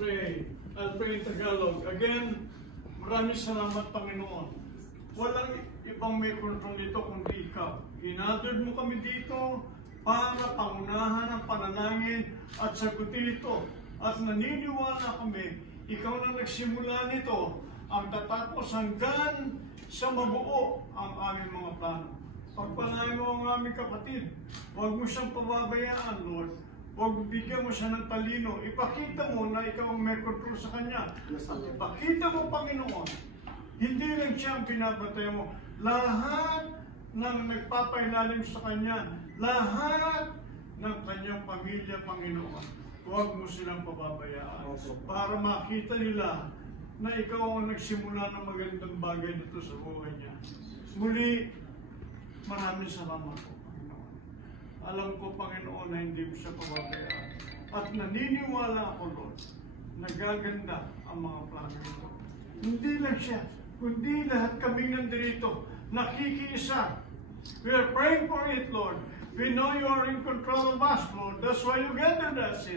pray. I'll pray in Tagalog. Again, maraming salamat, Panginoon. Walang ibang may kontrol nito kundi Ikaw. Inatod mo kami dito para pangunahan ang panalangin at sagutin ito. At naniniwala kami, Ikaw na nagsimula nito, ang tatapos hanggang sa mabuo ang aming mga plano. Pagpalain mo ang aming kapatid. Huwag mo siyang pababayaan, Lord. Huwag bigyan mo siya ng talino. Ipakita mo na ikaw ang may control sa kanya. Ipakita mo, Panginoon. Hindi lang siya ang pinapatay mo. Lahat ng nagpapailalim sa kanya, lahat ng kanyang pamilya, Panginoon, huwag mo silang pababayaan. Para makita nila na ikaw ang nagsimula ng magandang bagay dito sa buhay niya. Muli, maraming salamat po, Panginoon. Alam ko, Panginoon, na hindi mo siya pababayaan. At naniniwala ako, Lord, na gaganda ang mga plano nito. Hindi lang siya, kundi lahat kami nandito, nakikiisa. We are praying for it, Lord. We know you are in control of us, Lord. That's why you gathered us.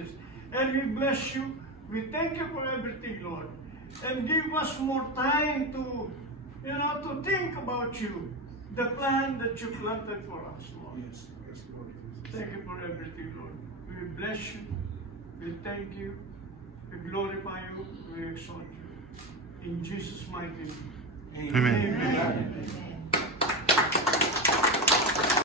And we bless you. We thank you for everything, Lord. And give us more time to, to think about you. The plan that you planted for us, Lord. Yes, Lord. Thank you for everything, Lord. We bless you. We thank you. We glorify you. We exalt you. In Jesus' mighty name. Amen. Amen.